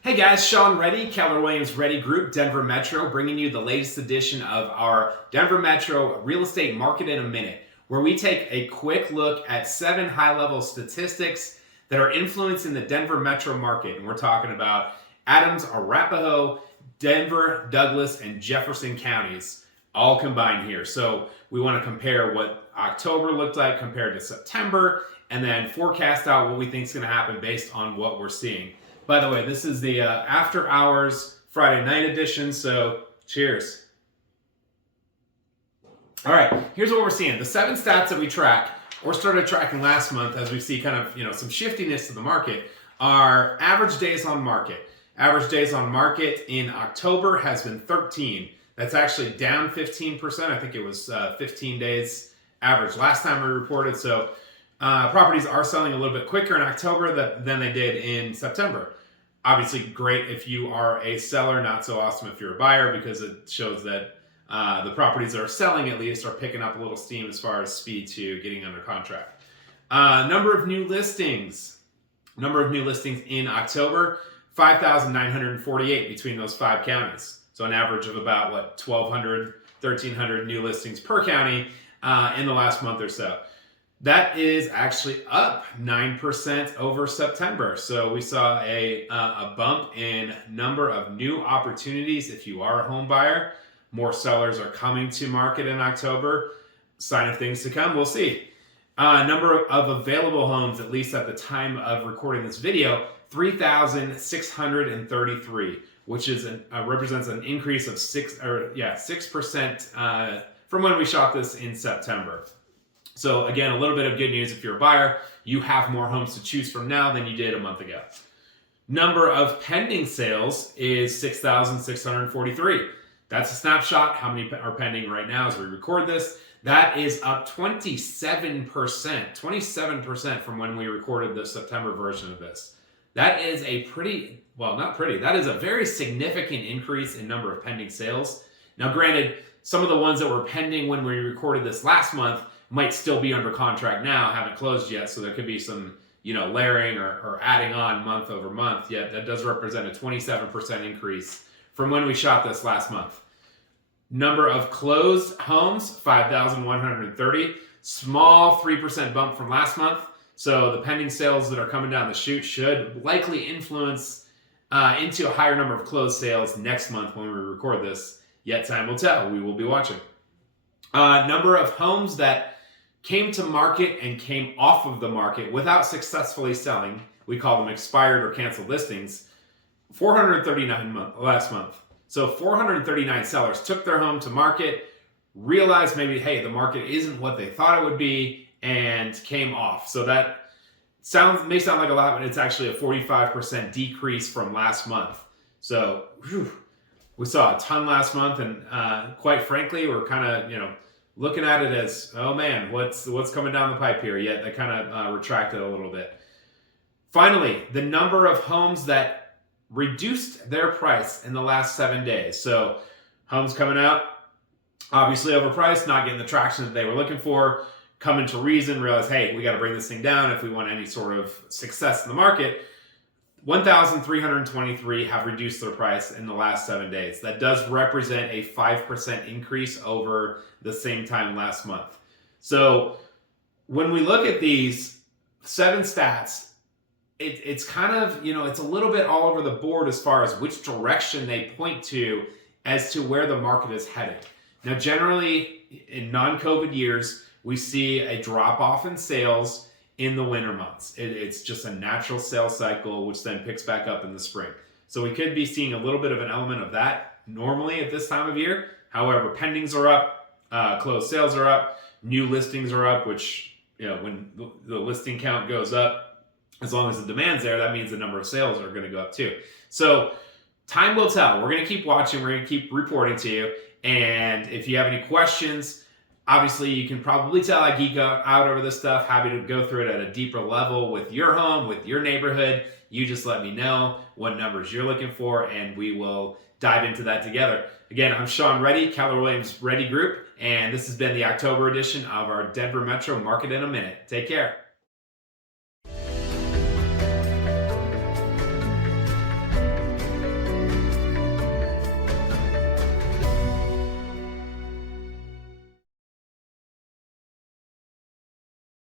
Hey guys, Sean Reddy, Keller Williams Reddy Group, Denver Metro, bringing you the latest edition of our Denver Metro Real Estate Market in a Minute, where we take a quick look at 7 high-level statistics that are influencing the Denver Metro market. And we're talking about Adams, Arapahoe, Denver, Douglas, and Jefferson counties all combined here. So we want to compare what October looked like compared to September, and then forecast out what we think is going to happen based on what we're seeing. By the way, this is the after hours Friday night edition, so cheers. All right, here's what we're seeing. The 7 stats that we track, or started tracking last month as we see kind of, some shiftiness to the market, are average days on market. Average days on market in October has been 13. That's actually down 15%. I think it was 15 days average last time we reported. So properties are selling a little bit quicker in October than they did in September. Obviously, great if you are a seller, not so awesome if you're a buyer, because it shows that the properties that are selling at least are picking up a little steam as far as speed to getting under contract. Number of new listings. Number of new listings in October, 5,948 between those 5 counties. So an average of about, 1,200, 1,300 new listings per county in the last month or so. That is actually up 9% over September. So we saw a bump in number of new opportunities. If you are a home buyer, more sellers are coming to market in October. Sign of things to come, we'll see. Number of available homes, at least at the time of recording this video, 3,633, which is represents an increase of 6% from when we shot this in September. So again, a little bit of good news if you're a buyer. You have more homes to choose from now than you did a month ago. Number of pending sales is 6,643. That's a snapshot. How many are pending right now as we record this? That is up 27% from when we recorded the September version of this. That is a that is a very significant increase in number of pending sales. Now, granted, some of the ones that were pending when we recorded this last month might still be under contract now, haven't closed yet, so there could be some, layering or adding on month over month. Yet that does represent a 27% increase from when we shot this last month. Number of closed homes, 5,130. Small 3% bump from last month. So the pending sales that are coming down the chute should likely influence into a higher number of closed sales next month when we record this. Yet time will tell. We will be watching. Number of homes that came to market and came off of the market without successfully selling. We call them expired or canceled listings. 439 last month. So 439 sellers took their home to market, realized maybe, hey, the market isn't what they thought it would be, and came off. So that may sound like a lot, but it's actually a 45% decrease from last month. So we saw a ton last month, and quite frankly, we're kind of, looking at it as, oh man, what's coming down the pipe here? Yet they kind of retracted a little bit. Finally, the number of homes that reduced their price in the last 7 days. So homes coming out, obviously overpriced, not getting the traction that they were looking for, coming to reason, realize, hey, we got to bring this thing down if we want any sort of success in the market. 1,323 have reduced their price in the last 7 days. That does represent a 5% increase over the same time last month. So when we look at these 7 stats, it's kind of, it's a little bit all over the board as far as which direction they point to as to where the market is heading. Now, generally, in non-COVID years, we see a drop-off in sales in the winter months. It's just a natural sales cycle, which then picks back up in the spring. So we could be seeing a little bit of an element of that normally at this time of year. However, pendings are up, closed sales are up, new listings are up, which, when the listing count goes up, as long as the demand's there, that means the number of sales are going to go up too. So time will tell. We're going to keep watching. We're going to keep reporting to you. And if you have any questions, obviously, you can probably tell I geek out over this stuff. Happy to go through it at a deeper level with your home, with your neighborhood. You just let me know what numbers you're looking for, and we will dive into that together. Again, I'm Sean Reddy, Keller Williams Reddy Group, and this has been the October edition of our Denver Metro Market in a Minute. Take care.